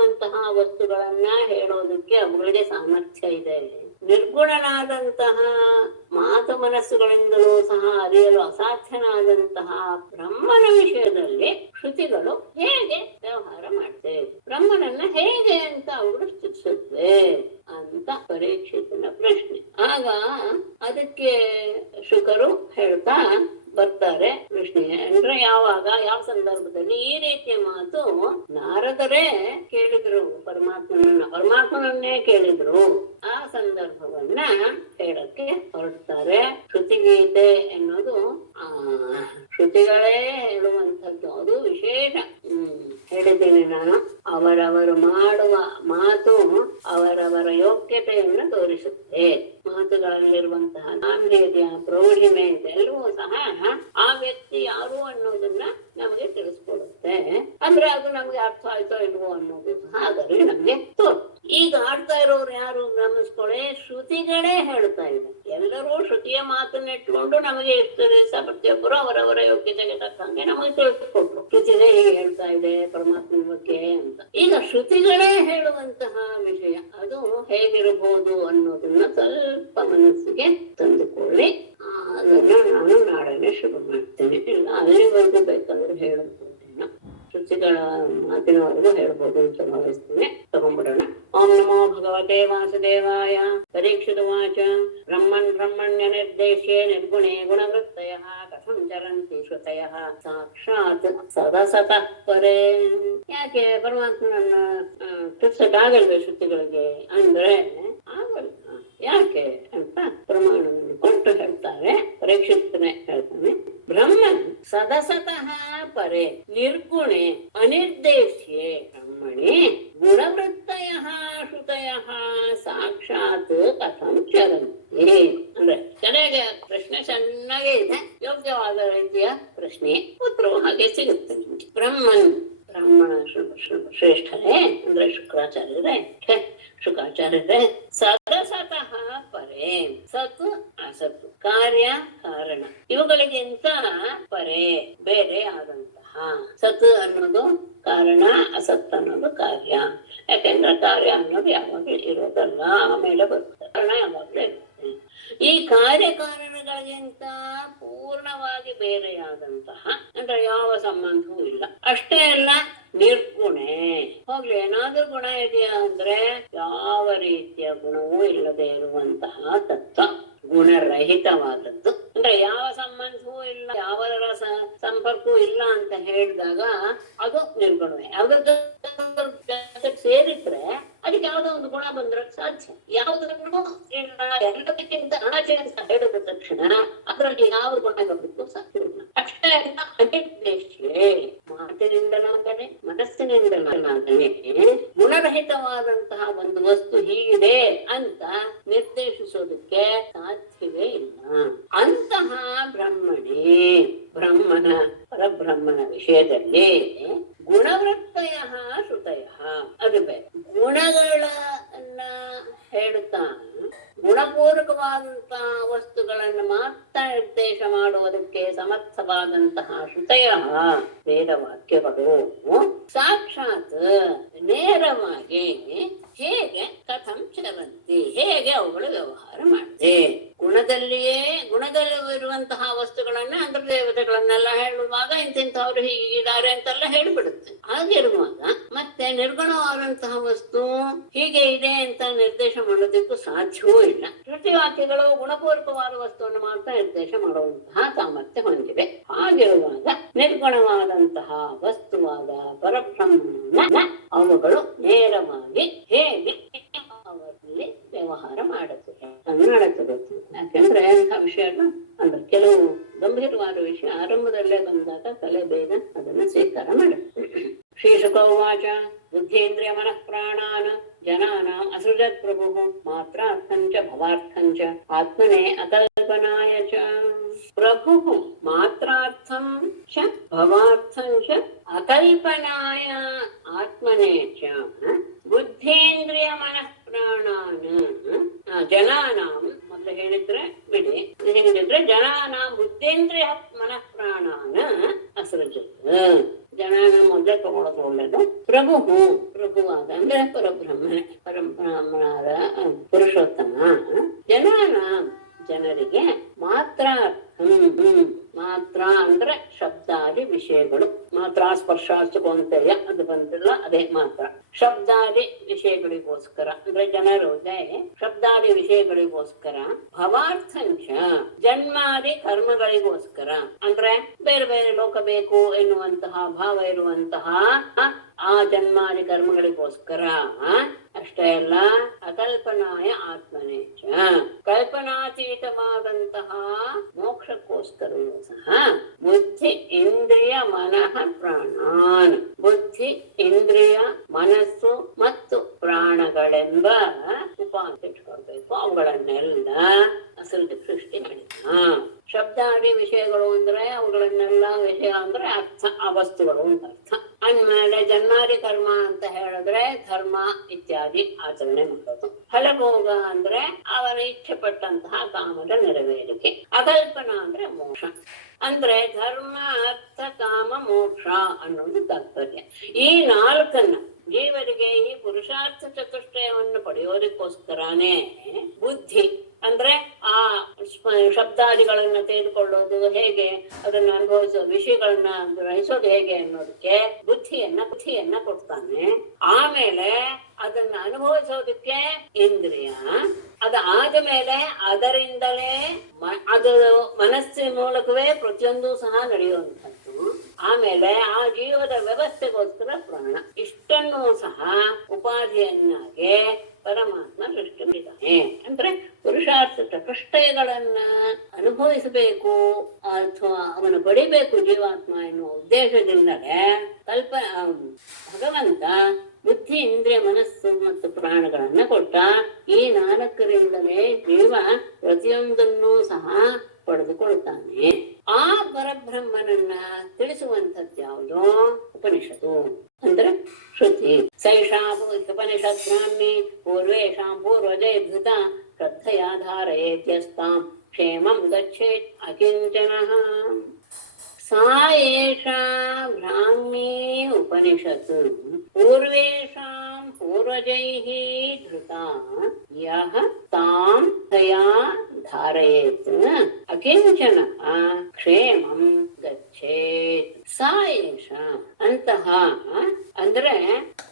ಇರುವಂತಹ ವಸ್ತುಗಳನ್ನ ಹೇಳೋದಕ್ಕೆ ಅವುಗಳಿಗೆ ಸಾಮರ್ಥ್ಯ ಇದೆ. ನಿರ್ಗುಣನಾದಂತಹ ಮಾತು ಮನಸ್ಸುಗಳಿಂದಲೂ ಸಹ ಅರಿಯಲು ಅಸಾಧ್ಯನಾದಂತಹ ಬ್ರಹ್ಮನ ವಿಷಯದಲ್ಲಿ ಶ್ರುತಿಗಳು ಹೇಗೆ ವ್ಯವಹಾರ ಮಾಡ್ತೇವೆ, ಬ್ರಹ್ಮನನ್ನ ಹೇಗೆ ಅಂತ ಅವುಗಳು ಸ್ತುತಿಸುತ್ತವೆ ಅಂತ ಪರೀಕ್ಷಿತನ ಪ್ರಶ್ನೆ. ಆಗ ಅದಕ್ಕೆ ಶುಕರು ಹೇಳ್ತಾ ಬರ್ತಾರೆ ಪ್ರಶ್ನೆ ಅಂದ್ರೆ ಯಾವಾಗ ಯಾವ ಸಂದರ್ಭದಲ್ಲಿ ಈ ರೀತಿಯ ಮಾತು ನಾರದರೇ ಕೇಳಿದ್ರು, ಪರಮಾತ್ಮನನ್ನೇ ಕೇಳಿದ್ರು. ಆ ಸಂದರ್ಭವನ್ನ ಹೇಳಕ್ಕೆ ಹೊರಡ್ತಾರೆ. ಶ್ರುತಿಗೀತೆ ಎನ್ನುವುದು ಶ್ರುತಿಗಳೇ ಹೇಳುವಂಥದ್ದು, ಅದು ವಿಶೇಷ. ಹೇಳಿದ್ದೀನಿ ನಾನು, ಅವರವರು ಮಾಡುವ ಮಾತು ಅವರವರ ಯೋಗ್ಯತೆಯನ್ನು ತೋರಿಸುತ್ತೆ. ಮಾತುಗಳಲ್ಲಿರುವಂತಹ ಗಾಂಭೀರ್ಯ, ಪ್ರೌಢಿಮೆ ಇದೆಲ್ಲವೂ ಸಹ ಆ ವ್ಯಕ್ತಿ ಯಾರು ಅನ್ನೋದನ್ನ ನಮಗೆ ತಿಳಿಸ್ಕೊಡುತ್ತೆ. ಅಂದ್ರೆ ಅದು ನಮ್ಗೆ ಅರ್ಥ ಆಯ್ತೋ ಇಲ್ವೋ ಅನ್ನೋದು ಸಹ ಅದರಲ್ಲಿ ನಮ್ಗೆ ತೋರ್. ಈಗ ಆಡ್ತಾ ಇರೋರು ಯಾರು ಗಮನಿಸ್ಕೊಳ್ಳಿ, ಶ್ರುತಿಗಳೇ ಹೇಳ್ತಾ ಇದೆ. ಎಲ್ಲರೂ ಶ್ರುತಿಯ ಮಾತನ್ನ ಇಟ್ಕೊಂಡು ನಮಗೆ ಎಷ್ಟು ದಿವಸ ಪ್ರತಿಯೊಬ್ಬರು ಅವರವರ ಯೋಗ್ಯತೆಗೆ ತಕ್ಕಂಗೆ ನಮಗೆ ತಿಳಿಸ್ಕೊಟ್ರು. ಶ್ರುತಿನೇ ಹೀಗೆ ಹೇಳ್ತಾ ಇದೆ ಪರಮಾತ್ಮನ ಬಗ್ಗೆ ಅಂತ. ಈಗ ಶ್ರುತಿಗಳೇ ಹೇಳುವಂತಹ ವಿಷಯ ಅದು ಹೇಗಿರಬಹುದು ಅನ್ನೋದನ್ನ ಸ್ವಲ್ಪ ಮನಸ್ಸಿಗೆ ತಂದುಕೊಳ್ಳಿ. ಅದನ್ನ ನಾನು ನಾಡನೆ ಶುರು ಮಾಡ್ತೇನೆ. ಇಲ್ಲ ಅಲ್ಲಿವರೆಗೂ ಬೇಕಾದ್ರೆ ಹೇಳಬಹುದು, ಶ್ರುತಿಗಳ ಮಾತಿನವರೆಗೂ ಹೇಳ್ಬೋದು ಅಂತ ಭಾವಿಸ್ತೇನೆ. ತಗೊಂಡ್ಬಿಡೋಣ. ಓಂ ನಮೋ ಭಗವತೆ ವಾಸುದೇವಾಯ. ಪರೀಕ್ಷಿತ ವಾಚ. ಬ್ರಹ್ಮಣ್ಯ ನಿರ್ದೇಶ್ಯೆ ನಿರ್ಗುಣೇ ಗುಣವೃತ್ತಯ ಕಥಂ ಚರಂತಿ ಶ್ರುತಯ ಸಾಕ್ಷಾತ್ ಸದಸತಃ ಪರೇ. ಯಾಕೆ ಪರಮಾತ್ಮನನ್ನ ತಿಳಿಸಕ್ಕಾಗಲ್ವೇ ಶ್ರುತಿಗಳಿಗೆ ಅಂದ್ರೆ ಆಗಲ್ಲ. ಯಾಕೆ ಅಂತ ಪ್ರಮಾಣವನ್ನು ಕೊಟ್ಟು ಹೇಳ್ತಾರೆ. ಪರೀಕ್ಷಿತನೇ ಹೇಳ್ತಾನೆ, ಬ್ರಹ್ಮನ್ ಸದಸತಃ ಪರೇ ನಿರ್ಗುಣೆ ಅನಿರ್ದೇಶ್ಯೆ ಬ್ರಹ್ಮಣಿ ಗುಣವೃತ್ತಯ ಶ್ರುತಯ ಸಾಕ್ಷಾತ್ ಕಥಂ ಚರಂತಿ. ಅಂದ್ರೆ ಚೆನ್ನಾಗಿ ಪ್ರಶ್ನೆ ಚೆನ್ನಾಗೇ ಇದೆ, ಯೋಗ್ಯವಾದ ರೀತಿಯ ಪ್ರಶ್ನೆ, ಉತ್ತರವು ಹಾಗೆ ಸಿಗುತ್ತೆ. ಬ್ರಹ್ಮನ್ ಬ್ರಾಹ್ಮಣ ಶ್ರೇಷ್ಠರೇ ಅಂದ್ರೆ ಶುಕಾಚಾರ್ಯರೇ ಸದಸತಃ ಪರೇ, ಸತ್ ಅಸತ್, ಕಾರ್ಯ ಕಾರಣ ಇವುಗಳಿಗಿಂತ ಪರೇ ಬೇರೆ ಆದಂತಹ. ಸತ್ ಅನ್ನೋದು ಕಾರಣ, ಅಸತ್ ಅನ್ನೋದು ಕಾರ್ಯ. ಯಾಕೆಂದ್ರೆ ಕಾರ್ಯ ಅನ್ನೋದು ಯಾವಾಗಲೂ ಇರೋದಲ್ಲ, ಆಮೇಲೆ ಬರುತ್ತೆ. ಕಾರಣ ಯಾವಾಗಲೂ ಇರುತ್ತೆ. ಈ ಕಾರ್ಯಕಾರಣಗಳಿಗಿಂತ ಪೂರ್ಣವಾಗಿ ಬೇರೆಯಾದಂತಹ ಅಂದ್ರೆ ಯಾವ ಸಂಬಂಧವೂ ಇಲ್ಲ. ಅಷ್ಟೇ ಅಲ್ಲ, ನಿರ್ಗುಣೆ. ಹೋಗ್ಲಿ, ಏನಾದ್ರೂ ಗುಣ ಇದೆಯಾ ಅಂದ್ರೆ ಯಾವ ರೀತಿಯ ಗುಣವೂ ಇಲ್ಲದೆ ಇರುವಂತಹ ತತ್ವ, ಗುಣರಹಿತವಾದದ್ದು. ಅಂದ್ರೆ ಯಾವ ಸಂಬಂಧವೂ ಇಲ್ಲ, ಯಾವ ಸಂಪರ್ಕವೂ ಇಲ್ಲ ಅಂತ ಹೇಳಿದಾಗ ಅದು ನಿರ್ಗುಣವೇ. ಯಾವ್ದು ಸೇರಿದ್ರೆ ಅದಕ್ಕೆ ಯಾವ್ದೋ ಒಂದು ಗುಣ ಬಂದ್ರೆ ಸಾಧ್ಯ. ಯಾವುದನ್ನು ಇಲ್ಲ, ಎಲ್ಲದಕ್ಕಿಂತ ಆಚೆ ಅಂತ ಹೇಳಿದ ತಕ್ಷಣ ಅದರಲ್ಲಿ ಯಾವ ಗುಣ ಬರಬೇಕು ಸಾಧ್ಯ ಇಲ್ಲ. ಅಷ್ಟೇ ಅಲ್ಲ, ಅನಿರ್ದೇಶ್ಯೆ ಮಾತಿನಿಂದಲಾಗನೆ ಮನಸ್ಸಿನಿಂದಲಾಗನೆ ಗುಣರಹಿತವಾದಂತಹ ಒಂದು ವಸ್ತು ಹೀಗಿದೆ ಅಂತ ನಿರ್ದೇಶಿಸೋದಕ್ಕೆ ಸಾಧ್ಯವೇ ಇಲ್ಲ. ಅಂತಹ ಪರಬ್ರಹ್ಮನ ವಿಷಯದಲ್ಲಿ ಗುಣವೃತ್ತಯ ಶ್ರುತಯ ಅದು ಬೇರೆ. ಗುಣಗಳನ್ನ ಹೇಳುತ್ತಾ ಗುಣಪೂರ್ವಕವಾದಂತಹ ವಸ್ತುಗಳನ್ನು ಮಾತ್ರ ನಿರ್ದೇಶ ಮಾಡುವುದಕ್ಕೆ ಸಮರ್ಥವಾದಂತಹ ಶ್ರುತಯ ವೇದವಾಕ್ಯಗಳು ಸಾಕ್ಷಾತ್ ನೇರವಾಗಿ ಹೇಗೆ ಕಥಂ ಚರಂತಿ ಹೇಗೆ ಅವುಗಳು ವ್ಯವಹಾರ ಮಾಡಿದೆ. ಗುಣದಲ್ಲಿರುವಂತಹ ವಸ್ತುಗಳನ್ನ ಅಂದ್ರೆ ದೇವತೆಗಳನ್ನೆಲ್ಲ ಹೇಳುವಾಗ ಇಂತಿಂತವ್ರು ಹೀಗಿದ್ದಾರೆ ಅಂತೆಲ್ಲ ಹೇಳಿಬಿಡುತ್ತೆ. ಹಾಗಿರುವಾಗ ಮತ್ತೆ ನಿರ್ಗುಣವಾದಂತಹ ವಸ್ತು ಹೀಗೆ ಇದೆ ಅಂತ ನಿರ್ದೇಶ ಮಾಡೋದಕ್ಕೂ ಸಾಧ್ಯವೂ ಇಲ್ಲ. ಶ್ರುತಿವಾಕ್ಯಗಳು ಗುಣಪೂರ್ವಕವಾದ ವಸ್ತುವನ್ನು ಮಾತ್ರ ನಿರ್ದೇಶ ಮಾಡುವಂತಹ ಸಾಮರ್ಥ್ಯ ಹೊಂದಿವೆ. ಹಾಗಿರುವಾಗ ನಿರ್ಗುಣವಾದಂತಹ ವಸ್ತುವಾದ ಪರಬ್ರಹ್ಮನ ಅವುಗಳು ನೇರವಾಗಿ ಹೇಗೆ ಅವರಲ್ಲಿ ವ್ಯವಹಾರ ಮಾಡುತ್ತದೆ ನಡೆಸಬೇಕು. ಯಾಕೆಂದ್ರೆ ಅಂತಹ ವಿಷಯಗಳು ಅಂದ್ರೆ ಕೆಲವು ಗಂಭೀರವಾದ ವಿಷಯ ಆರಂಭದಲ್ಲೇ ಬಂದಾಗ ತಲೆ ಬೇಗ ಅದನ್ನ ಸ್ವೀಕಾರ ಮಾಡುತ್ತೆ. ಶ್ರೀಶುಕ ಉವಾಚ. ಬುದ್ಧೇಂದ್ರಿಯ ಮನಃ ಪ್ರಾಣಾನ್ ಜನಾನಾಂ ಅಸೃಜತ್ ಪ್ರಭುಃ ಮಾತ್ರಾರ್ಥಂಚ ಭವಾರ್ಥಂಚ ಆತ್ಮನೇ ಅಕಲ್ಪನಾಯ ಚ. ಪ್ರಭುಃ ಮಾತ್ರಾರ್ಥಂ ಚ ಭವಾರ್ಥಂ ಚ ಅಕಲ್ಪನಾಯ ಆತ್ಮನೇ ಚ ಬುದ್ಧೇಂದ್ರಿಯ ಮನಃ ಪ್ರಾಣಾನ್ ಜನಾನಾಂ ಮೊದಲು ಹೇಳಿದ್ರೆ ಬಿಡಿ, ಹೇಳಿದ್ರೆ ಜನಾನಾಂ ಬುದ್ಧೇಂದ್ರಿಯ ಮನಃ ಪ್ರಾಣಾನ್ ಅಸೃಜತ್. ಜನಾನ ಮೊದಲೇ ತಗೊಳ್ಳೋದು ಒಳ್ಳೇದು. ಪ್ರಭುವಾದ ಅಂದ್ರೆ ಪರಬ್ರಹ್ಮನೇ, ಪರಬ್ರಹ್ಮನಾದ ಪುರುಷೋತ್ತಮ ಜನಾನ ಜನರಿಗೆ ಮಾತ್ರ ಮಾತ್ರ ಅಂದ್ರೆ ಶಬ್ದಾದಿ ವಿಷಯಗಳು, ಮಾತ್ರ ಸ್ಪರ್ಶಾಸ್ಪರ್ಶಕೊಂತೆಯ ಅದು ಬಂದಿಲ್ಲ, ಅದೇ ಮಾತ್ರ ಶಬ್ದಾದಿ ವಿಷಯಗಳಿಗೋಸ್ಕರ ಅಂದ್ರೆ ಜನರಿಗೆ ಶಬ್ದಾದಿ ವಿಷಯಗಳಿಗೋಸ್ಕರ, ಭವಾರ್ಥಂಚ ಜನ್ಮಾದಿ ಕರ್ಮಗಳಿಗೋಸ್ಕರ ಅಂದ್ರೆ ಬೇರೆ ಬೇರೆ ಲೋಕ ಬೇಕು ಎನ್ನುವಂತಹ ಭಾವ ಇರುವಂತಹ ಆ ಜನ್ಮಾದಿ ಕರ್ಮಗಳಿಗೋಸ್ಕರ, ಅಷ್ಟೇ ಅಲ್ಲ ಅಕಲ್ಪನಾಯ ಆತ್ಮನೇಚ ಕಲ್ಪನಾತೀತವಾದಂತಹ ಮೋಕ್ಷಕ್ಕೋಸ್ಕರವೂ ಸಹ ಬುದ್ಧಿ ಇಂದ್ರಿಯ ಮನಃ ಪ್ರಾಣಾನ್, ಬುದ್ಧಿ ಇಂದ್ರಿಯ ಮನಸ್ಸು ಮತ್ತು ಪ್ರಾಣಗಳೆಂಬ ಉಪಾಂಶ ಇಟ್ಕೊಳ್ಬೇಕು. ಅವುಗಳನ್ನೆಲ್ಲ ಅಸಲು ಸೃಷ್ಟಿ ಮಾಡಿದ. ಶಬ್ದಾದಿ ವಿಷಯಗಳು ಅಂದ್ರೆ ಅವುಗಳನ್ನೆಲ್ಲ, ವಿಷಯ ಅಂದ್ರೆ ಅರ್ಥ, ಆ ವಸ್ತುಗಳು ಅಂತ ಅರ್ಥ. ಅಂದ್ಮೇಲೆ ಜನ್ಮಾದಿ ಕರ್ಮ ಅಂತ ಹೇಳಿದ್ರೆ ಧರ್ಮ ಇತ್ಯಾದಿ ಆಚರಣೆ ಮಾಡೋದು. ಫಲಭೋಗ ಅಂದ್ರೆ ಅವರ ಇಚ್ಛೆ ಪಟ್ಟಂತಹ ಕಾಮದ ನೆರವೇರಿಕೆ. ಅಕಲ್ಪನಾ ಅಂದ್ರೆ ಮೋಕ್ಷ. ಅಂದ್ರೆ ಧರ್ಮ ಅರ್ಥ ಕಾಮ ಮೋಕ್ಷ ಅನ್ನೋದು ತಾತ್ಪರ್ಯ. ಈ ನಾಲ್ಕನ್ನ ಜೀವರಿಗೆ ಈ ಪುರುಷಾರ್ಥ ಚತುಷ್ಟಯವನ್ನು ಪಡೆಯೋದಕ್ಕೋಸ್ಕರನೇ ಬುದ್ಧಿ ಅಂದ್ರೆ ಆ ಶಬ್ದಾದಿಗಳನ್ನ ತೆಗೆದುಕೊಳ್ಳೋದು ಹೇಗೆ, ಅದನ್ನ ಅನುಭವಿಸೋ ವಿಷಯಗಳನ್ನ ಗ್ರಹಿಸೋದು ಹೇಗೆ ಅನ್ನೋದಕ್ಕೆ ಬುದ್ಧಿಯನ್ನ ಕೊಡ್ತಾನೆ. ಆಮೇಲೆ ಅದನ್ನ ಅನುಭವಿಸೋದಕ್ಕೆ ಇಂದ್ರಿಯ, ಅದಾದ ಮೇಲೆ ಅದರಿಂದಲೇ ಅದು ಮನಸ್ಸಿನ ಮೂಲಕವೇ ಪ್ರತಿಯೊಂದು ಸಹ ನಡೆಯುವಂಥದ್ದು. ಆಮೇಲೆ ಆ ಜೀವದ ವ್ಯವಸ್ಥೆಗೋಸ್ಕರ ಪ್ರಾಣ. ಇಷ್ಟನ್ನು ಸಹ ಉಪಾಧಿಯನ್ನಾಗೆ ಪರಮಾತ್ಮ ಸೃಷ್ಟಿ ಮಾಡಿದ್ದಾನೆ. ಅಂದ್ರೆ ಪುರುಷಾರ್ಥ ಚತುಷ್ಟಯಗಳನ್ನ ಅನುಭವಿಸಬೇಕು ಅಥವಾ ಅವನು ಪಡಿಬೇಕು ಜೀವಾತ್ಮ ಎನ್ನುವ ಉದ್ದೇಶದಿಂದಲೇ ಭಗವಂತ ಬುದ್ಧಿ ಇಂದ್ರಿಯ ಮನಸ್ಸು ಮತ್ತು ಪ್ರಾಣಗಳನ್ನ ಕೊಟ್ಟ. ಈ ನಾಲ್ಕರಿಂದಲೇ ಜೀವ ಪ್ರತಿಯೊಂದನ್ನೂ ಸಹ ಪಡೆದುಕೊಳ್ತಾನೆ. ಆ ಪರಬ್ರಹ್ಮನನ್ನ ತಿಳಿಸುವಂಥದ್ದು ಯಾವುದು? ಉಪನಿಷತ್ತು ಅಂದ್ರೆ ಶ್ರುತಿ. ಸೈಷಾ ಉಪನಿಷದ್ರಾಮಿ ಪೂರ್ವೇಷಾಂ ಪೂರ್ವಜೈರ್ಧೃತ ಶ್ರದ್ಧಯಾಧಾರಯೇತ್ಯಸ್ತಾಂ ಕ್ಷೇಮಂ ಗಚ್ಚೇತ್ ಅಕಿಂಚನಃ. ಸಾ ಏಷಾ ಬ್ರಾಹ್ಮೀ ಉಪನಿಷತ್ ಪೂರ್ವೇಷಾಂ ಪೂರ್ವಜೈಃ ಧೃತಾ ಯಃ ತಾಂ ತಯಾ ಧಾರಯೇತ್ ಅಕಿಂಚನಃ ಕ್ಷೇಮಂ ಗಚ್ಚೇತ್. ಸಾ ಏಷಾ ಅಂತಹ ಅಂದ್ರೆ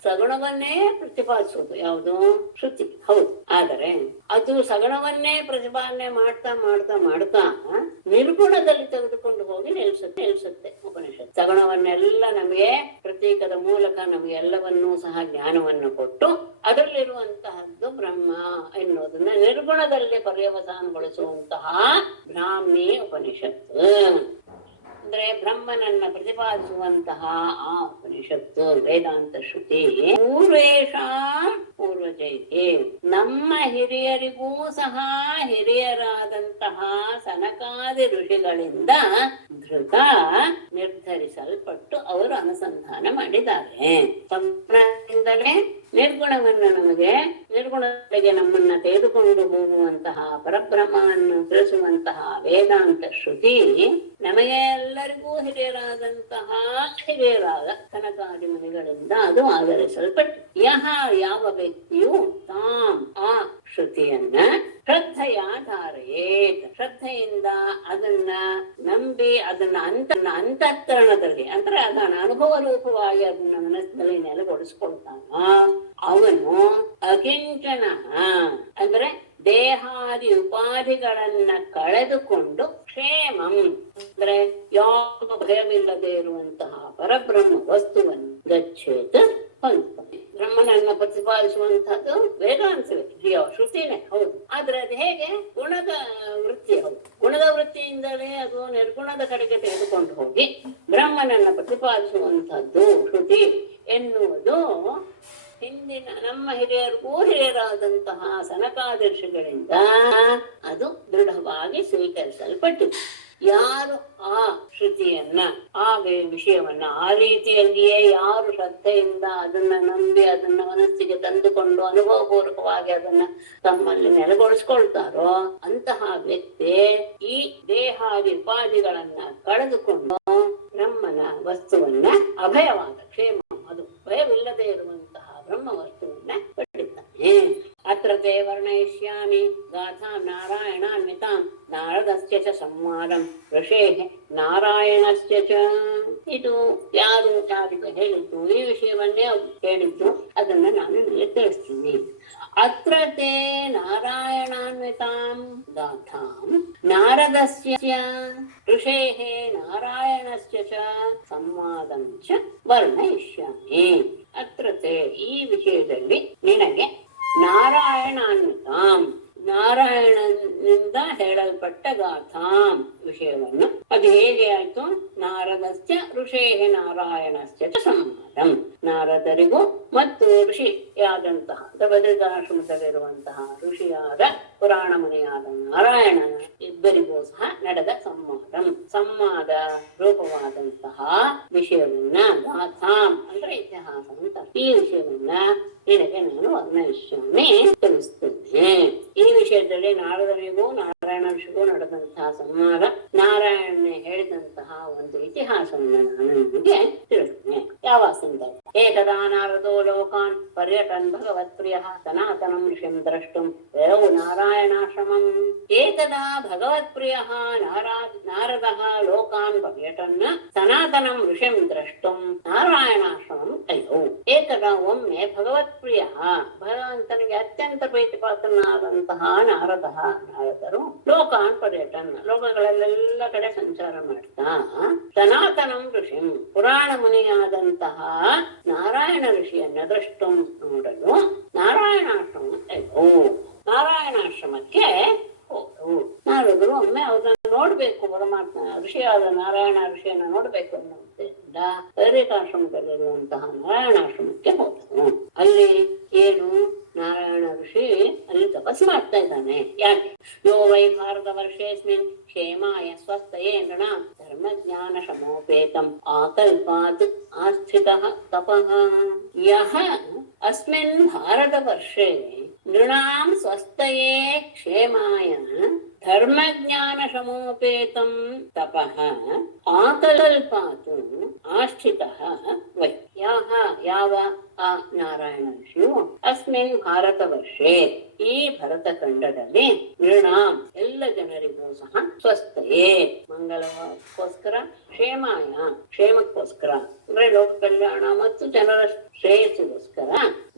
ಸಗುಣವನ್ನೇ ಪ್ರತಿಪಾದಿಸೋದು ಯಾವುದು? ಶ್ರುತಿ. ಹೌದು. ಆದರೆ ಅದು ಸಗುಣವನ್ನೇ ಪ್ರತಿಪಾದನೆ ಮಾಡ್ತಾ ಮಾಡ್ತಾ ಮಾಡ್ತಾ ನಿರ್ಗುಣದಲ್ಲಿ ತೆಗೆದುಕೊಂಡು ಹೋಗಿ ನಿಲ್ಸುತ್ತೆ ಉಪನಿಷತ್. ಸಗುಣವನ್ನೆಲ್ಲ ನಮಗೆ ಪ್ರತೀಕದ ಮೂಲಕ ನಮಗೆ ಎಲ್ಲವನ್ನೂ ಸಹ ಜ್ಞಾನವನ್ನು ಕೊಟ್ಟು ಅದರಲ್ಲಿರುವಂತಹದ್ದು ಬ್ರಹ್ಮ ಎನ್ನುವುದನ್ನ ನಿರ್ಗುಣದಲ್ಲಿ ಪರ್ಯವಸಾನಗೊಳಿಸುವಂತಹ ಬ್ರಾಹ್ಮಿ ಉಪನಿಷತ್ತು. ಅಂದ್ರೆ ಬ್ರಹ್ಮನನ್ನ ಪ್ರತಿಪಾದಿಸುವಂತಹ ಆ ಉಪನಿಷತ್ತು ವೇದಾಂತ ಶ್ರುತಿ ಪೂರ್ವೇಷಾಂ ಪೂರ್ವಜೈಗೆ, ನಮ್ಮ ಹಿರಿಯರಿಗೂ ಸಹ ಹಿರಿಯರಾದಂತಹ ಸನಕಾದಿ ಋಷಿಗಳಿಂದ ಧೃತ ನಿರ್ಧರಿಸಲ್ಪಟ್ಟು ಅವರು ಅನುಸಂಧಾನ ಮಾಡಿದ್ದಾರೆ. ಸಂಪ್ರದಾಯದಿಂದಲೇ ನಿರ್ಗುಣವನ್ನು ನಿರ್ಗುಣಗಳಿಗೆ ನಮ್ಮನ್ನ ತೆಗೆದುಕೊಂಡು ಹೋಗುವಂತಹ ಪರಬ್ರಹ್ಮವನ್ನು ತಿಳಿಸುವಂತಹ ವೇದಾಂತ ಶ್ರುತಿ ನಮಗೆ ಎಲ್ಲರಿಗೂ ಹಿರಿಯರಾದ ಸನಕಾದಿ ಮುನಿಗಳಿಂದ ಅದು ಆಧರಿಸಲ್ಪಟ್ಟು ಯಾವ ವ್ಯಕ್ತಿಯು ತಾಂ ಆ ಶ್ರುತಿಯನ್ನ ಶ್ರದ್ಧೆಯ ಧಾರೆಯೇತ್, ಶ್ರದ್ಧೆಯಿಂದ ಅದನ್ನ ನಂಬಿ ಅದನ್ನ ಅಂತಃಕರಣದಲ್ಲಿ ಅಂದ್ರೆ ಅದನ್ನ ಅನುಭವ ರೂಪವಾಗಿ ಅದನ್ನ ಮನಸ್ಸಿನಲ್ಲಿ ನೆಲೆಗೊಳಿಸ್ಕೊಳ್ತಾನ ಅವನು ಅಕಿಂಚನ ಅಂದ್ರೆ ದೇಹಾದಿ ಉಪಾಧಿಗಳನ್ನ ಕಳೆದುಕೊಂಡು ಕ್ಷೇಮಂ ಅಂದ್ರೆ ಯಾವ ಭಯವಿಲ್ಲದೆ ಇರುವಂತಹ ಪರಬ್ರಹ್ಮ ವಸ್ತುವನ್ನು ಗಚ್ಚೇತ್ ಹೊಂದ್ತಾನೆ. ಬ್ರಹ್ಮನನ್ನ ಪ್ರತಿಪಾದಿಸುವಂತಹದ್ದು ವೇದಾಂತವೇ, ಶ್ರುತಿನೇ ಹೌದು. ಆದ್ರೆ ಅದು ಹೇಗೆ? ಗುಣದ ವೃತ್ತಿ. ಹೌದು, ಗುಣದ ವೃತ್ತಿಯಿಂದಲೇ ಅದು ನಿರ್ಗುಣದ ಕಡೆಗೆ ತೆಗೆದುಕೊಂಡು ಹೋಗಿ ಬ್ರಹ್ಮನನ್ನ ಪ್ರತಿಪಾದಿಸುವಂತಹದ್ದು ಶ್ರುತಿ ಎನ್ನುವುದು ಹಿಂದಿನ ನಮ್ಮ ಹಿರಿಯರಿಗೂ ಹಿರಿಯರಾದಂತಹ ಸನಕಾದರ್ಶಿಗಳಿಂದ ಅದು ದೃಢವಾಗಿ ಸ್ವೀಕರಿಸಲ್ಪಟ್ಟಿದೆ. ಯಾರು ಆ ಶ್ರುತಿಯನ್ನ ಆ ವಿಷಯವನ್ನ ಆ ರೀತಿಯಲ್ಲಿಯೇ ಯಾರು ಶ್ರದ್ಧೆಯಿಂದ ಅದನ್ನ ನಂಬಿ ಅದನ್ನ ಮನಸ್ಸಿಗೆ ತಂದುಕೊಂಡು ಅನುಭವಪೂರ್ವಕವಾಗಿ ಅದನ್ನ ತಮ್ಮಲ್ಲಿ ನೆಲೆಗೊಳಿಸ್ಕೊಳ್ತಾರೋ ಅಂತಹ ವ್ಯಕ್ತಿ ಈ ದೇಹಾದಿ ಉಪಾಧಿಗಳನ್ನ ಕಳೆದುಕೊಂಡು ಬ್ರಹ್ಮನ ವಸ್ತುವನ್ನ ಅಭಯವಾದ ಕ್ಷೇಮ, ಅದು ಭಯವಿಲ್ಲದೆ ಇರುವಂತಹ ಬ್ರಹ್ಮವಸ್ತುವನ್ನ ಪಡಿತಾನೆ. ಅತ್ರ ತೇ ವರ್ಣಯಿಷ್ಯಾಮಿ ಗಾಥಾ ನಾರಾಯಣಾನ್ವಿತಾಂ ನಾರದಸ್ಯ ಚ ಸಂವಾದಂ ಋಷೇಃ ನಾರಾಯಣಸ್ಯ ಚ. ಇದು ಯಾರು ಯಾರಿಗೆ ಹೇಳಿದ್ದು, ಈ ವಿಷಯವನ್ನೇ ಹೇಳಿದ್ದು, ಅದನ್ನ ನಾನು ನಿಮಗೆ ತಿಳಿಸ್ತೀನಿ. ಅತ್ರ ತೇ ನಾರಾಯಣಾನ್ವಿತಾಂ ಗಾಥಾಂ ನಾರದಸ್ಯ ಋಷೇಃ ನಾರಾಯಣಸ್ಯ ಚ ಸಂವಾದಂ ಚ ವರ್ಣಯಿಷ್ಯಾಮಿ. ಅತ್ರ ತೇ ಈ ವಿಷಯದಲ್ಲಿ ನಿನಗೆ ನಾರಾಯಣಾನ್ವಿತಾಂ ನಾರಾಯಣನಿಂದ ಹೇಳಲ್ಪಟ್ಟ ಗಾಥಾಂ ವಿಷಯವನ್ನು, ಅದು ಹೇಗೆ ಆಯ್ತು? ನಾರದಸ್ಯ ಋಷೇಃ ನಾರಾಯಣಸ್ಯ ಚ ಸಂವಾದಂ, ನಾರದರಿಗೂ ಮತ್ತು ಋಷಿಯಾದಂತಹ ಬದರಿಕಾಶ್ರಮದಲ್ಲಿರುವಂತಹ ಋಷಿಯಾದ ಪುರಾಣ ಮುನಿಯಾದ ನಾರಾಯಣನ ಇಬ್ಬರಿಗೂ ಸಹ ನಡೆದ ಸಂವಾದ ರೂಪವಾದಂತಹ ವಿಷಯವನ್ನ, ಗಾಥಾಂ ಅಂದ್ರೆ ಇತಿಹಾಸ ಅಂತ, ಈ ವಿಷಯವನ್ನ ನಿನಗೆ ನಾನು ವರ್ಣಯಿಷ್ಯಾಮಿ ತಿಳಿಸ್ತೇನೆ. ಈ ವಿಷಯದಲ್ಲಿ ನಾರದನಿಗೂ ನಾರಾಯಣ ಋಷಿಗೂ ನಡೆದಂತಹ ಸಂವಾದ, ನಾರಾಯಣನೇ ಹೇಳಿದಂತಹ ಒಂದು ಇತಿಹಾಸವನ್ನು ನಾನು ನಿಮಗೆ ತಿಳಿಸ್ತೇನೆ. ಯಾವ ಸಂದರ್ಭ? ಏಕದಾ ನಾರದೋ ಲೋಕಾನ್ ಪರ್ಯಟನ್ ಭಗವತ್ಪ್ರಿಯಃ ಸನಾತನಂ ಋಷಿಂ ದ್ರಷ್ಟುಂ ಯಯೌ ನಾರಾಯಣಾಶ್ರಮಂ. ಏಕದಾ ಭಗವತ್ಪ್ರಿಯಃ ನಾರದಃ ಲೋಕಾನ್ ಪರ್ಯಟನ್ ಸನಾತನಂ ಋಷಿಂ ದ್ರಷ್ಟುಂ ನಾರಾಯಣಾಶ್ರಮಂ ಯಯೌ. ಏಕದಾ ಒಮ್ಮೆ ಭಗವತ್ಪ್ರಿಯ ಭಗವಂತನಿಗೆ ಅತ್ಯಂತ ಪ್ರೀತಿಪಾತ್ರನಾದಂತಹ ನಾರದರು ಲೋಕಾನ್ ಪರ್ಯಟನ್ ಲೋಕಗಳಲ್ಲೆಲ್ಲ ಕಡೆ ಸಂಚಾರ ಮಾಡ್ತಾ ಸನಾತನಂ ಋಷಿಂ ಪುರಾಣ ಮುನಿಯಾದಂತಹ ನಾರಾಯಣ ಋಷಿಯನ್ನ ದ್ರಷ್ಟುಂ ನೋಡಲು ನಾರಾಯಣಾಶ್ರಮಕ್ಕೆ ಹೋದರು. ನಾರದರು ಒಮ್ಮೆ ಅವ್ರನ್ನ ನೋಡ್ಬೇಕು, ಪರಮಾತ್ಮ ಋಷಿಯಾದ ನಾರಾಯಣ ಋಷಿಯನ್ನ ನೋಡ್ಬೇಕು ಅನ್ನೋದ್ರಿಂದ ಬದರಿಕಾಶ್ರಮದಲ್ಲಿರುವಂತಹ ನಾರಾಯಣಾಶ್ರಮಕ್ಕೆ ಹೋದರು. ಅಲ್ಲಿ ಏನು, ನಾರಾಯಣ ಋಷಿ ಅಲ್ಲಿ ತಪಸ್ಸು ಮಾಡ್ತಾ ಇದ್ದಾನೆ. ಯಾಕೆ? ಯೋ ವೈ ಭಾರತ ವರ್ಷೇಸ್ಮಿನ್ ಕ್ಷೇಮಾಯ ಸ್ವಸ್ಥಯೇ ನೃಣಾಂ ಧರ್ಮಜ್ಞಾನ ಶಮೋಪೇತಂ ಆಕಲ್ಪಾತ್ ಆಸ್ಥಿತಃ ತಪಃ. ಯಃ ಅಸ್ಮಿನ್ ಭಾರತ ವರ್ಷೇ ನೃಣಾಂ ಸ್ವಸ್ಥಯೇ ಕ್ಷೇಮಾಯ ಧರ್ಮಜ್ಞಾನ ಶಮೋಪೇತಂ ತಪಃ ಆಕಲ್ಪಾತ್ ಆಸ್ಥಿತಃ ವೈ. ಯಾವ ಆ ನಾರಾಯಣ ಋಷಿಯು ಅಸ್ಮಿನ್ ಭಾರತ ವರ್ಷೇ ಈ ಭರತ ಖಂಡದಲ್ಲಿ ನೃಣಾಂ ಎಲ್ಲ ಜನರಿಗೂ ಸಹ ಸ್ವಸ್ಥಯೇ ಮಂಗಲಕ್ಕೋಸ್ಕರ, ಕ್ಷೇಮಕ್ಕೋಸ್ಕರ ಅಂದ್ರೆ ಲೋಕ ಕಲ್ಯಾಣ ಮತ್ತು ಜನರ ಶ್ರೇಯಸ್ಸಿಗೋಸ್ಕರ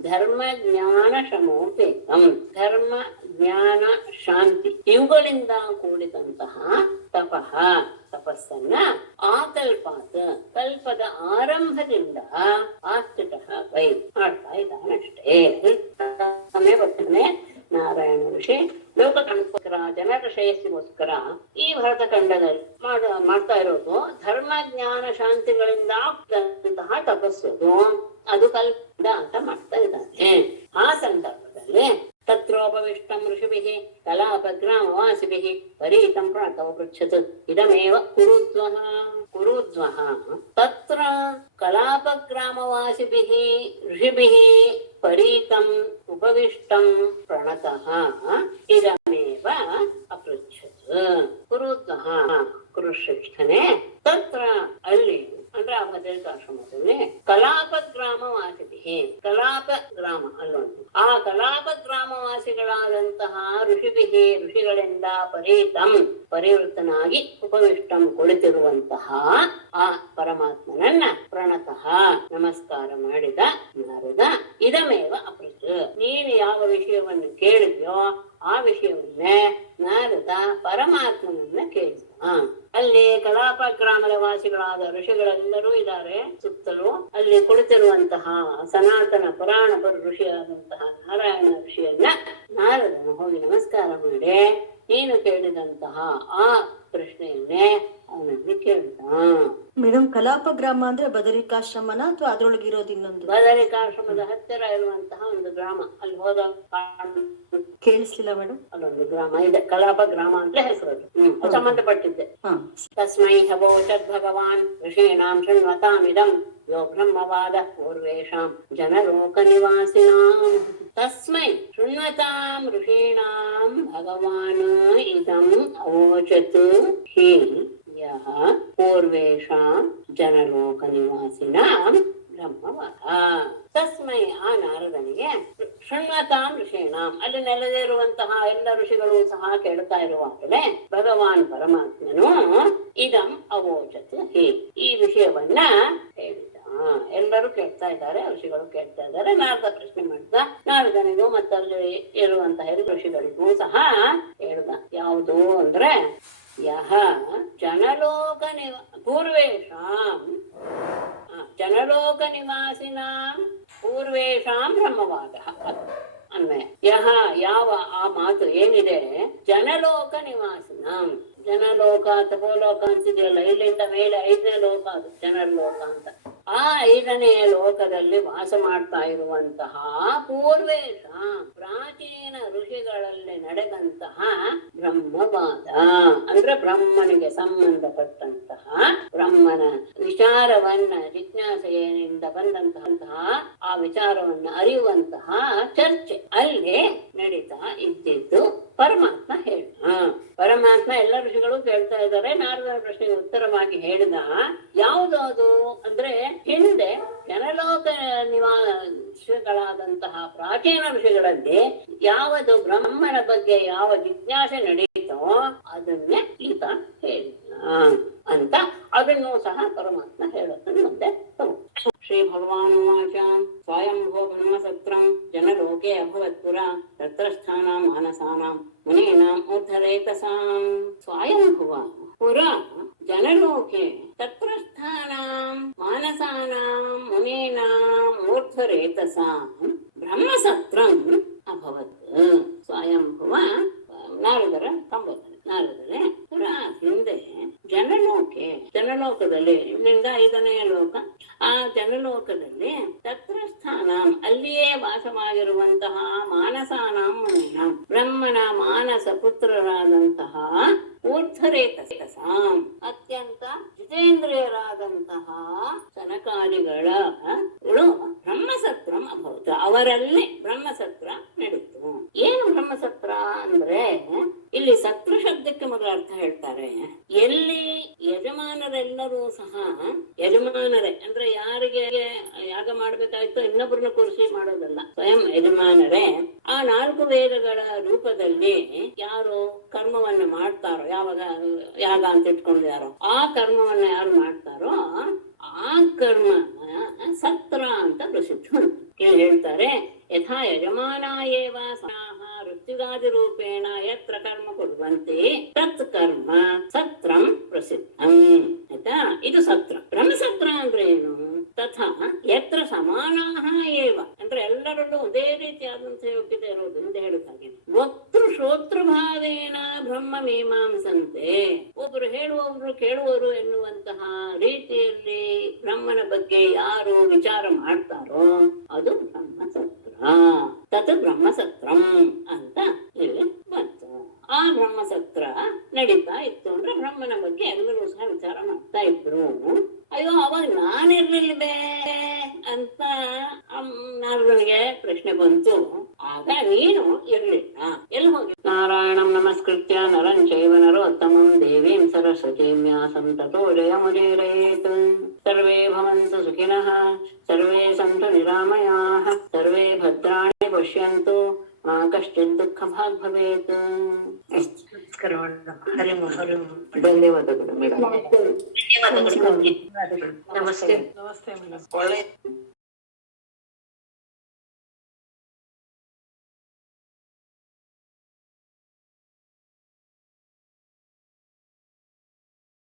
ಧರ್ಮ ಜ್ಞಾನ ಶಮೋಪೇತಂ ಧರ್ಮ ಜ್ಞಾನ ಶಾಂತಿ ಇವುಗಳಿಂದ ಕೂಡಿದಂತಹ ತಪಸ್ಸನ್ನ ಆಕಲ್ಪಾತ್ ಕಲ್ಪದ ಆರಂಭದಿಂದ ಆಸ್ಥಿತಃ ವೈ ಮಾಡ್ತಾ ಇದ್ದಾನಷ್ಟೇ. ಬರ್ತಾನೆ ನಾರಾಯಣ ಋಷಿ ಲೋಕ ಕಣ್ಕೋಸ್ಕರ ಜನರ ಶ್ರೇಯಸ್ಸಿಗೋಸ್ಕರ ಈ ಭರತ ಖಂಡದಲ್ಲಿ ಮಾಡ್ತಾ ಇರೋದು ಧರ್ಮ ಜ್ಞಾನ ಶಾಂತಿಗಳಿಂದ ಕೂಡಿದಂತಹ ತಪಸ್ಸು, ಅದು ಕಲ್ಪ ಅಂತ ಮಾಡ್ತಾ ಇದ್ದಾನೆ. ಆ ಸಂದರ್ಭದಲ್ಲಿ ತತ್ರೋಪವಿಷ್ಟಂ ಋಷಿಭಿಃ ಕಲಾಪಗ್ರಾಮವಾಸಿಭಿಃ ಪರೀತಂ ಪ್ರಣತೌ ಪೃಚ್ಛತ್ ಇದಮೇವ ಕುರುದ್ವಃ ತತ್ರ ಕಲಾಪಗ್ರಾಮವಾಸಿಭಿಃ ಋಷಿಭಿಃ ಪರೀತಂ ಉಪವಿಷ್ಟಂ ಪ್ರಣತಃ ಇದಮೇವ ಅಪೃಚ್ಛತ್. ಕುರುದ್ವಃ ಕುರುಶ್ರೇಷ್ಠನೇ ತತ್ರ ಅಲ್ಲಿ ಅಂದ್ರೆ ಆ ಬದರಿಕಾಶ್ರಮದಲ್ಲಿ ಕಲಾಪ ಗ್ರಾಮವಾಸಿಭಿಃ ಕಲಾಪ ಗ್ರಾಮ ಅಲ್ಲೊಂದು ಆ ಕಲಾಪ ಗ್ರಾಮವಾಸಿಗಳಾದಂತಹ ಋಷಿಗಳಿಂದ ಪರಿವೃತನಾಗಿ ಉಪವಿಷ್ಟಂ ಕುಳಿತಿರುವಂತಹ ಆ ಪರಮಾತ್ಮನನ್ನ ಪ್ರಣತಃ ನಮಸ್ಕಾರ ಮಾಡಿದ ನಾರದ ಇದಮೇವ ಅಪೃಚ್ಛ. ನೀನು ಯಾವ ವಿಷಯವನ್ನು ಕೇಳಿದ್ಯೋ ಆ ವಿಷಯವನ್ನೇ ನಾರದ ಪರಮಾತ್ಮನನ್ನ ಕೇಳಿದ. ಅಲ್ಲಿ ಕಲಾಪ ಗ್ರಾಮದ ವಾಸಿಗಳಾದ ಋಷಿಗಳೆಲ್ಲರೂ ಇದ್ದಾರೆ ಸುತ್ತಲೂ. ಅಲ್ಲಿ ಕುಳಿತಿರುವಂತಹ ಸನಾತನ ಪುರಾಣ ಋಷಿಯಾದಂತಹ ನಾರಾಯಣ ಋಷಿಯನ್ನ ನಾರದನು ಹೋಗಿ ನಮಸ್ಕಾರ ಮಾಡಿ ನೀನು ಕೇಳಿದಂತಹ ಆ ಪ್ರಶ್ನೆಯನ್ನೇ ಅವನಲ್ಲಿ ಕೇಳಿದ. ಮೇಡಮ್, ಕಲಾಪ ಗ್ರಾಮ ಅಂದ್ರೆ ಬದರಿಕಾಶ್ರಮನ ಅಥವಾ ಅದ್ರೊಳಗೆ ಇರೋದು ಇನ್ನೊಂದು? ಬದರಿಕಾಶ್ರಮದ ಹತ್ತಿರ ಇರುವಂತಹ ಒಂದು ಗ್ರಾಮ. ಅಲ್ಲಿ ಹೋದ ಕೇಳಿಸ್ಲಿಲ್ಲ ಮೇಡಮ್. ಅಲ್ಲೊಂದು ಗ್ರಾಮ ಇದೆ, ಕಲಾಪ ಗ್ರಾಮ ಅಂತ ಹೆಸರು ಸಂಬಂಧಪಟ್ಟಿದ್ದೆ. ತಸ್ಮೈ ಹವೋಚದ್ ಭಗವಾನ್ ಋಷೀಣಾಂ ಶೃಣ್ವತಾಮಿದಂ ಯೋ ಬ್ರಹ್ಮವಾದ ಪೂರ್ವೇಷಾಂ ಜನಲೋಕ ನಿವಾಸಿನಾಂ. ತಸ್ಮೈ ಶೃಣ್ವತಾಂ ಋಷೀಣಾಂ ಭಗವಾನ್ ಇದಂ ಅವೋಚತ್ ಹಿ ಯಃ ಪೂರ್ವೇಷಾಂ ಜನಲೋಕ ನಿವಾಸಿನಾಂ ಬ್ರಹ್ಮವಾದ. ತಸ್ಮೈ ಆ ನಾರದನಿಗೆ ಶೃಣ್ವತಾಂ ಋಷೀಣಾಂ ಅಲ್ಲಿ ನೆಲೆದಿರುವಂತಹ ಎಲ್ಲ ಋಷಿಗಳು ಸಹ ಕೇಳ್ತಾ ಇರುವಾಗಲೇ ಭಗವಾನ್ ಪರಮಾತ್ಮನು ಇದಂ ಅವೋಚತ್ ಹೇ ಈ ವಿಷಯವನ್ನ ಹೇಳಿದ. ಎಲ್ಲರೂ ಕೇಳ್ತಾ ಇದ್ದಾರೆ, ಋಷಿಗಳು ಕೇಳ್ತಾ ಇದ್ದಾರೆ. ನಾರದ ಪ್ರಶ್ನೆ ಮಾಡಿದ, ನಾರದನಿಗೂ ಮತ್ತಲ್ಲಿ ಇರುವಂತಹ ಎರಡು ಋಷಿಗಳಿಗೂ ಸಹ ಹೇಳ್ದ. ಯಾವುದು ಅಂದ್ರೆ ಯಹ ಜನಲೋಕ ಪೂರ್ವೇಶಾಂ ಜನಲೋಕ ನಿವಾಸಿನಾಂ ಪೂರ್ವೇಶಾಂ ಬ್ರಹ್ಮವಾದ ಅನ್ವಯ. ಯಹ ಯಾವ ಆ ಮಾತು ಏನಿದೆ, ಜನಲೋಕ ನಿವಾಸಿನಾಂ ಜನಲೋಕ ತಪೋಲೋಕ ಅನ್ಸಿದೆಯಲ್ಲ, ಇಲ್ಲಿಂದ ಮೇಲೆ 5ನೇ ಲೋಕ ಅದು ಜನಲೋಕ ಅಂತ. ಆ 5ನೇ ಲೋಕದಲ್ಲಿ ವಾಸ ಮಾಡ್ತಾ ಇರುವಂತಹ ಪೂರ್ವೇಶ ಪ್ರಾಚೀನ ಋಷಿಗಳಲ್ಲಿ ನಡೆದಂತಹ ಬ್ರಹ್ಮವಾದ ಅಂದ್ರೆ ಬ್ರಹ್ಮನಿಗೆ ಸಂಬಂಧಪಟ್ಟಂತಹ ಬ್ರಹ್ಮನ ವಿಚಾರವನ್ನ ಜಿಜ್ಞಾಸೆಯಿಂದ ಬಂದಂತಹ ಆ ವಿಚಾರವನ್ನ ಅರಿಯುವಂತಹ ಚರ್ಚೆ ಅಲ್ಲಿ ನಡೀತಾ ಇದ್ದಿದ್ದು ಪರಮಾತ್ಮ ಹೇಳ. ಪರಮಾತ್ಮ ಎಲ್ಲ ಋಷಿಗಳು ಕೇಳ್ತಾ ಇದ್ದಾರೆ. ನಾರದನ ಪ್ರಶ್ನೆಗೆ ಉತ್ತರವಾಗಿ ಹೇಳಿದ ಯಾವುದು ಅದು ಅಂದ್ರೆ, ಹಿಂದೆ ಜನಲೋಕ ನಿವಾಸಿಗಳಾದಂತಹ ಪ್ರಾಚೀನ ಋಷಿಗಳಲ್ಲಿ ಯಾವುದು ಬ್ರಹ್ಮನ ಬಗ್ಗೆ ಯಾವ ಜಿಜ್ಞಾಸೆ ನಡೀತೋ ಅದನ್ನೇ ಈತ ಹೇಳಿದ ಅಂತ ಅದನ್ನು ಸಹ ಪರಮಾತ್ಮ ಹೇಳೋದನ್ನು ಮುಂದೆ ಶ್ರೀ ಭಗವಾನ್ ವಾಚ ಸ್ವಯಂಭೋ ಬ್ರಹ್ಮಸತ್ರಂ ಜನಲೋಕೆ ಅಭವತ್ಪುರ ತತ್ರ ಸ್ಥಾನಾಂ ಮಾನಸಾನಾಂ ಮುನೀನಾಂ ಉದ್ಧರೇತಸಾಂ. ಸ್ವಯಂಭುವ ಪುರ ಜನಲೋಕೆ ತತ್ರ ಸ್ಥಾನಾಂ ಮಾನಸಾನಾಂ ಮುನೀನಾಂ ಊರ್ಧ್ವರೇತಸಾಂ ಬ್ರಹ್ಮಸತ್ರಂ ಅಭವತ್. ಸ್ವಯಂಭುವ ನಾರದರ ಸಂಬೋಧನೆ. ನಾರದರೆ ಪುರ ಹಿಂದೆ ಜನಲೋಕದಲ್ಲಿ ಇಲ್ಲಿಂದ 5ನೇ ಲೋಕ, ಆ ಜನಲೋಕದಲ್ಲಿ ತತ್ರ ಸ್ಥಾನ ಅಲ್ಲಿಯೇ ವಾಸವಾಗಿರುವಂತಹ ಮಾನಸಾನಾಂ ಮುನೀನಾಂ ಬ್ರಹ್ಮನ ಮಾನಸ ಪುತ್ರರಾದಂತಹ ಊರ್ಧ್ವರೇತಸಾಂ ಅತ್ಯಂತ ಜಿತೇಂದ್ರಿಯರಾದಂತಹ ಸನಕಾದಿಗಳ ಬ್ರಹ್ಮಸತ್ರಂ ಅಭವತ್ ಅವರಲ್ಲಿ ಬ್ರಹ್ಮಸತ್ರ ನಡೀತು. ಏನು ಬ್ರಹ್ಮಸತ್ರ ಅಂದ್ರೆ, ಇಲ್ಲಿ ಸತ್ರ ಶಬ್ದಕ್ಕೆ ಮೊದಲ ಅರ್ಥ ಹೇಳ್ತಾರೆ. ಎಲ್ಲಿ ಯಜಮಾನರೆಲ್ಲರೂ ಸಹ ಯಜಮಾನರೇ ಅಂದ್ರೆ ಯಾರಿಗೆ ಯಾಗ ಮಾಡ್ಬೇಕಾಯ್ತೋ ಇನ್ನೊಬ್ಬರನ್ನ ಕೂರಿಸಿ ಮಾಡೋದಲ್ಲ, ಸ್ವಯಂ ಯಜಮಾನರೇ ಆ 4 ವೇದಗಳ ರೂಪದಲ್ಲಿ ಯಾರು ಕರ್ಮವನ್ನ ಮಾಡ್ತಾರೋ, ಯಾವಾಗ ಯಾಗ ಅಂತ ಇಟ್ಕೊಂಡು ಯಾರೋ ಆ ಕರ್ಮವನ್ನ ಯಾರು ಮಾಡ್ತಾರೋ ಆ ಕರ್ಮ ಸತ್ರ ಅಂತ ಪ್ರಸಿದ್ಧ. ಹೇಳ್ತಾರೆ ಯಥಾ ಯಜಮಾನಾಯೇವ ಋತ್ಯುಗಾದಿ ರೂಪೇಣ ಯತ್ರ ಕರ್ಮ ಕುರ್ವಂತೆ ತತ್ ಕರ್ಮ ಸತ್ರಂ ಪ್ರಸಿದ್ಧಂ. ಆಯ್ತಾ, ಇದು ಸತ್ರ. ಬ್ರಹ್ಮಸತ್ರ ಅಂದ್ರೆ ಏನು? ತಥಾ ಯತ್ರ ಸಮಾನಾಹ ಏವ ಅಂದ್ರೆ ಎಲ್ಲರಲ್ಲೂ ಒಂದೇ ರೀತಿಯಾದಂತ ಯೋಗ್ಯತೆ ಇರೋದು ಅಂತ ಹೇಳಿದ ಹಾಗೆ. ವಕ್ತೃ ಶ್ರೋತೃ ಭಾವೇನ ಬ್ರಹ್ಮ ಮೀಮಾಂಸಂತೆ, ಒಬ್ರು ಹೇಳುವವರು ಕೇಳುವರು ಎನ್ನುವಂತಹ ರೀತಿಯಲ್ಲಿ ಬ್ರಹ್ಮನ ಬಗ್ಗೆ ಯಾರು ವಿಚಾರ ಮಾಡ್ತಾರೋ ಅದು ಬ್ರಹ್ಮಸತ್ರ. ತತ್ ಬ್ರಹ್ಮಸತ್ರಂ ಅಂತ ಇಲ್ಲಿ ಬಂತು. ಆ ಬ್ರಹ್ಮಸತ್ರ ನಡೀತಾ ಇತ್ತು ಅಂದ್ರೆ ಬ್ರಹ್ಮನ ಬಗ್ಗೆ ಎಲ್ಲರೂ ಸಹ ವಿಚಾರ ಮಾಡ್ತಾ ಇದ್ರು. ಅಯ್ಯೋ ಅವಾಗ ನಾನಿರ್ಲಿಲ್ವೇ ಅಂತ ನಾರದನಿಗೆ ಪ್ರಶ್ನೆ ಬಂತು. ಆಗ ನೀನು ಇರ್ಲಿಲ್ಲ, ಎಲ್ಲಿ ಹೋಗಿ? ನಾರಾಯಣಂ ನಮಸ್ಕೃತ್ಯ ನರಂ ಚೈವ ನರೋತ್ತಮಂ ದೇವೀಂ ಸರಸ್ವತೀಂ ವ್ಯಾಸಂ ತತೋ ಜಯಮುದೀರಯೇತ್. ಸರ್ವೇ ಭವಂತು ಸುಖಿನಃ, ಸರ್ವೇ ಸಂತು ನಿರಾಮಯಾಃ, ಸರ್ವೇ ಭದ್ರಾಣಿ ಪಶ್ಯಂತು, ಮಾ ಕಶ್ಚಿತ್ ದುಃಖ ಭಾಗ್ ಭವೇತ್. ಧನ್ಯವಾದಗಳು ಮೇಡಮ್. ನಮಸ್ತೆ. ಒಳ್ಳೆ